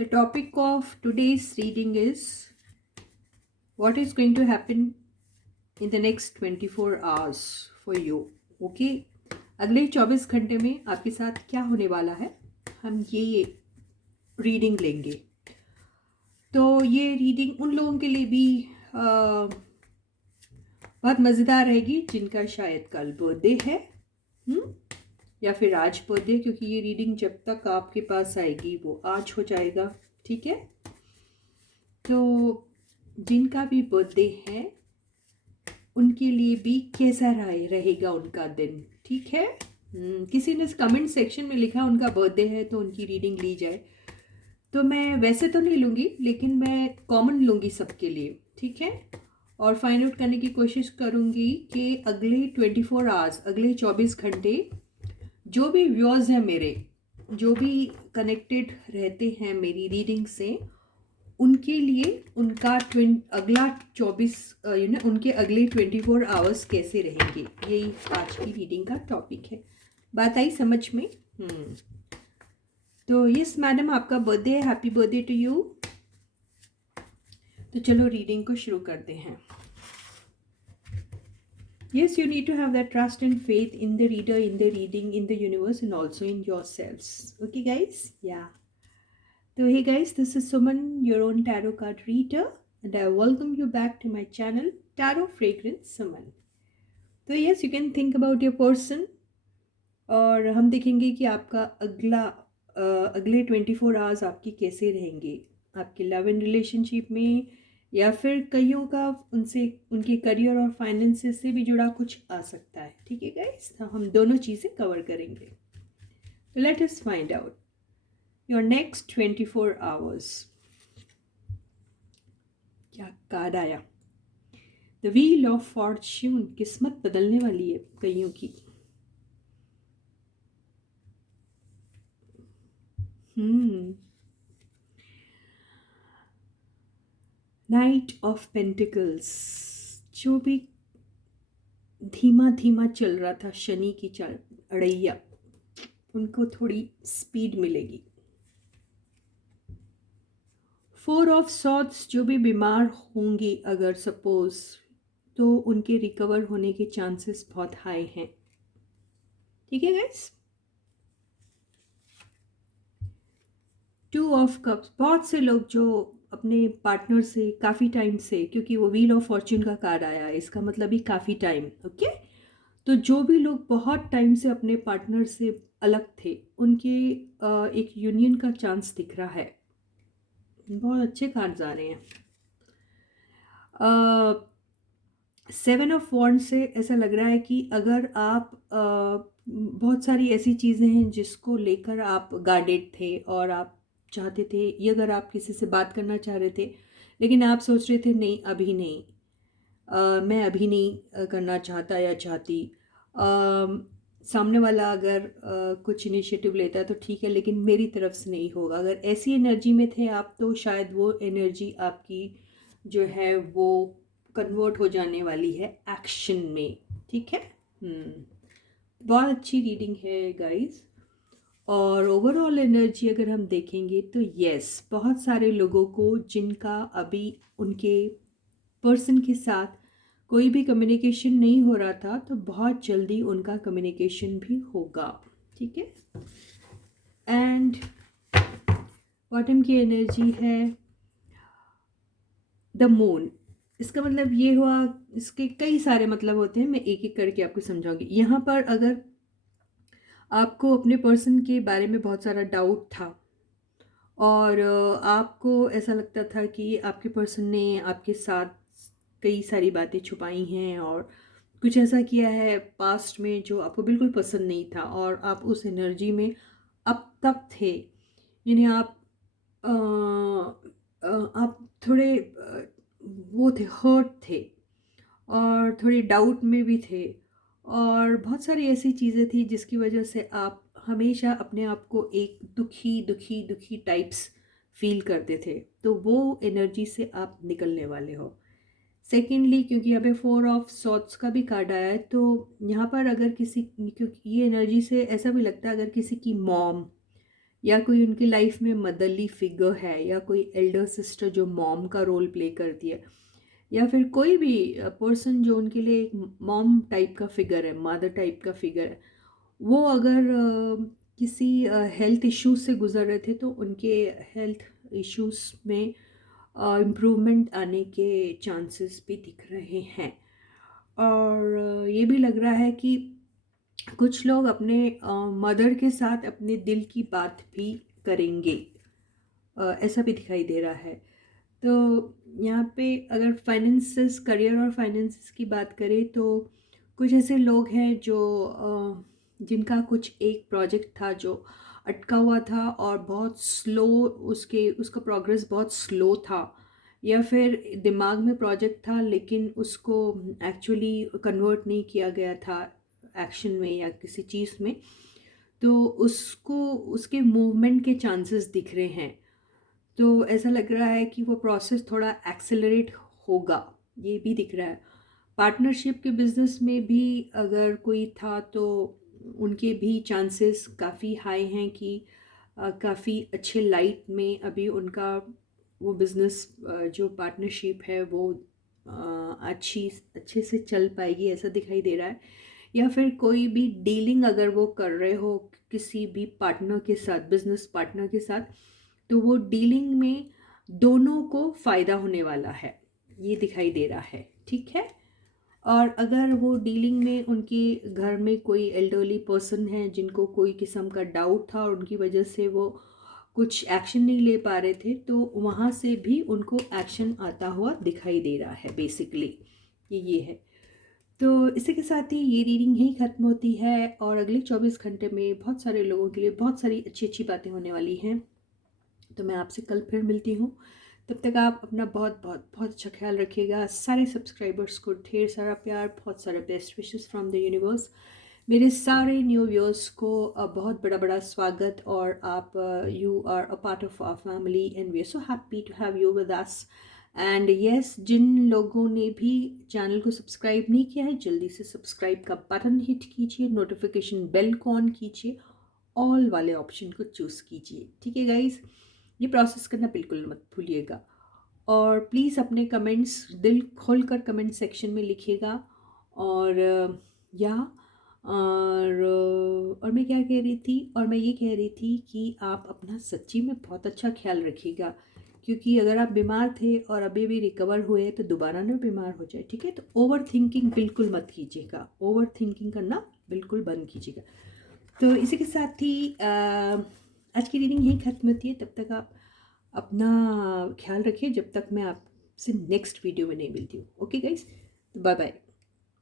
The topic of today's reading is what is going to happen in the next 24 hours for you. Okay? अगले 24 घंटे में आपके साथ क्या होने वाला है, हम ये रीडिंग लेंगे. तो ये रीडिंग उन लोगों के लिए भी बहुत मज़ेदार रहेगी जिनका शायद कल बर्थडे है, या फिर आज बर्थडे, क्योंकि ये रीडिंग जब तक आपके पास आएगी वो आज हो जाएगा. ठीक है? तो जिनका भी बर्थडे है उनके लिए भी कैसा रहेगा उनका दिन. ठीक है? किसी ने कमेंट सेक्शन में लिखा उनका बर्थडे है तो उनकी रीडिंग ली जाए. तो मैं वैसे तो नहीं लूँगी, लेकिन मैं कॉमन लूँगी सबके लिए. ठीक है? और फाइंड आउट करने की कोशिश करूँगी कि अगले 24 आवर्स, अगले 24 घंटे जो भी व्यूअर्स हैं मेरे, जो भी कनेक्टेड रहते हैं मेरी रीडिंग से, उनके लिए उनका अगला 24 उनके अगले 24 आवर्स कैसे रहेंगे, यही आज की रीडिंग का टॉपिक है. बात आई समझ में? तो यस मैडम, आपका बर्थडे है, हैप्पी बर्थडे टू यू. तो चलो रीडिंग को शुरू करते हैं. Yes, you need to have that trust and faith in the reader, in the reading, in the universe, and also in yourselves. Okay, guys? Yeah. So, hey guys, this is Suman, your own tarot card reader, and I welcome you back to my channel, Tarot Fragrance Suman. So, yes, you can think about your person, और हम देखेंगे कि आपका अगले 24 hours आपकी कैसे रहेंगे, आपके लव एंड रिलेशनशिप में, या फिर कईयों का उनसे उनके करियर और फाइनेंसेस से भी जुड़ा कुछ आ सकता है. ठीक है गाइस? तो हम दोनों चीज़ें कवर करेंगे. तो let us find out your next 24 hours. क्या कार्ड आया? The wheel of Fortune. किस्मत बदलने वाली है कईयों की. Night of pentacles. जो भी धीमा धीमा चल रहा था, शनि की अड़ैया, उनको थोड़ी स्पीड मिलेगी. 4 ऑफ सॉर्ड्स. जो भी बीमार होंगी अगर सपोज, तो उनके रिकवर होने के चांसेस बहुत हाई हैं. ठीक है गाइस? 2 of cups. बहुत से लोग जो अपने पार्टनर से काफ़ी टाइम से, क्योंकि वो व्हील ऑफ फॉर्च्यून का कार्ड आया है, इसका मतलब ही काफ़ी टाइम. ओके? तो जो भी लोग बहुत टाइम से अपने पार्टनर से अलग थे, उनके एक यूनियन का चांस दिख रहा है. बहुत अच्छे कार्ड्स आ रहे हैं. 7 ऑफ वॉन्ड से ऐसा लग रहा है कि अगर आप बहुत सारी ऐसी चीज़ें हैं जिसको लेकर आप गार्डेड थे और आप चाहते थे, ये अगर आप किसी से बात करना चाह रहे थे, लेकिन आप सोच रहे थे नहीं अभी नहीं, मैं अभी नहीं करना चाहता या चाहती. सामने वाला अगर कुछ इनिशिएटिव लेता है तो ठीक है, लेकिन मेरी तरफ से नहीं होगा. अगर ऐसी एनर्जी में थे आप, तो शायद वो एनर्जी आपकी जो है वो कन्वर्ट हो जाने वाली है एक्शन में. ठीक है? बहुत अच्छी रीडिंग है गाइस. और ओवरऑल एनर्जी अगर हम देखेंगे तो यस, बहुत सारे लोगों को जिनका अभी उनके पर्सन के साथ कोई भी कम्युनिकेशन नहीं हो रहा था, तो बहुत जल्दी उनका कम्युनिकेशन भी होगा. ठीक है? एंड बॉटम की एनर्जी है द मून. इसका मतलब ये हुआ, इसके कई सारे मतलब होते हैं, मैं एक एक करके आपको समझाऊंगी. यहाँ पर अगर आपको अपने पर्सन के बारे में बहुत सारा डाउट था और आपको ऐसा लगता था कि आपके पर्सन ने आपके साथ कई सारी बातें छुपाई हैं और कुछ ऐसा किया है पास्ट में जो आपको बिल्कुल पसंद नहीं था, और आप उस एनर्जी में अब तक थे, यानी आप थोड़े वो थे, हर्ट थे और थोड़े डाउट में भी थे, और बहुत सारी ऐसी चीज़ें थी जिसकी वजह से आप हमेशा अपने आप को एक दुखी दुखी दुखी टाइप्स फील करते थे. तो वो एनर्जी से आप निकलने वाले हो. सेकेंडली, क्योंकि यहाँ पे 4 ऑफ सॉर्ड्स का भी कार्ड आया है, तो यहाँ पर अगर किसी, क्योंकि ये एनर्जी से ऐसा भी लगता है अगर किसी की मॉम या कोई उनकी लाइफ में मदरली फिगर है, या कोई एल्डर सिस्टर जो मॉम का रोल प्ले करती है, या फिर कोई भी पर्सन जो उनके लिए एक मॉम टाइप का फिगर है, मदर टाइप का फिगर है, वो अगर किसी हेल्थ इश्यूज से गुजर रहे थे तो उनके हेल्थ इश्यूज में इम्प्रूवमेंट आने के चांसेस भी दिख रहे हैं। और ये भी लग रहा है कि कुछ लोग अपने मदर के साथ अपने दिल की बात भी करेंगे, ऐसा भी दिखाई दे रहा है। तो यहाँ पे अगर फाइनेंसेस, करियर और फाइनेंसेस की बात करें तो कुछ ऐसे लोग हैं जो जिनका कुछ एक प्रोजेक्ट था जो अटका हुआ था और बहुत स्लो, उसका प्रोग्रेस बहुत स्लो था, या फिर दिमाग में प्रोजेक्ट था लेकिन उसको एक्चुअली कन्वर्ट नहीं किया गया था एक्शन में या किसी चीज़ में, तो उसको उसके मूवमेंट के चांसेस दिख रहे हैं। तो ऐसा लग रहा है कि वो प्रोसेस थोड़ा एक्सेलरेट होगा, ये भी दिख रहा है। पार्टनरशिप के बिजनेस में भी अगर कोई था तो उनके भी चांसेस काफ़ी हाई हैं कि काफ़ी अच्छे लाइट में अभी उनका वो बिज़नेस जो पार्टनरशिप है वो अच्छे से चल पाएगी, ऐसा दिखाई दे रहा है। या फिर कोई भी डीलिंग अगर वो कर रहे हो किसी भी पार्टनर के साथ, बिजनेस पार्टनर के साथ, तो वो डीलिंग में दोनों को फ़ायदा होने वाला है, ये दिखाई दे रहा है। ठीक है। और अगर वो डीलिंग में उनके घर में कोई एल्डरली पर्सन है जिनको कोई किस्म का डाउट था और उनकी वजह से वो कुछ एक्शन नहीं ले पा रहे थे, तो वहाँ से भी उनको एक्शन आता हुआ दिखाई दे रहा है। बेसिकली ये है। तो इसी के साथ ही ये रीडिंग यहीं ख़त्म होती है और अगले 24 घंटे में बहुत सारे लोगों के लिए बहुत सारी अच्छी अच्छी बातें होने वाली हैं। तो मैं आपसे कल फिर मिलती हूँ। तब तक आप अपना बहुत बहुत बहुत अच्छा ख्याल रखिएगा। सारे सब्सक्राइबर्स को ढेर सारा प्यार, बहुत सारे best wishes from the universe. मेरे सारे न्यू व्यूअर्स को बहुत बड़ा बड़ा स्वागत। और आप you are a part of our family and we are so happy to have you with us. And yes, जिन लोगों ने भी चैनल को सब्सक्राइब नहीं किया है, जल्दी से सब्सक्राइब का बटन हिट कीजिए, नोटिफिकेशन बेल को ऑन कीजिए, ऑल वाले ऑप्शन को चूज़ कीजिए। ठीक है गाइज, ये प्रोसेस करना बिल्कुल मत भूलिएगा। और प्लीज़ अपने कमेंट्स दिल खोलकर कमेंट सेक्शन में लिखिएगा। और या और मैं क्या कह रही थी, और मैं ये कह रही थी कि आप अपना सच्ची में बहुत अच्छा ख्याल रखिएगा, क्योंकि अगर आप बीमार थे और अभी भी रिकवर हुए तो दोबारा ना बीमार हो जाए। ठीक है। तो ओवर थिंकिंग बिल्कुल मत कीजिएगा, ओवर थिंकिंग करना बिल्कुल बंद कीजिएगा। तो इसी के साथ ही आज की रीडिंग यहीं ख़त्म होती है। तब तक आप अपना ख्याल रखिए, जब तक मैं आपसे नेक्स्ट वीडियो में नहीं मिलती हूँ। Okay guys, bye bye.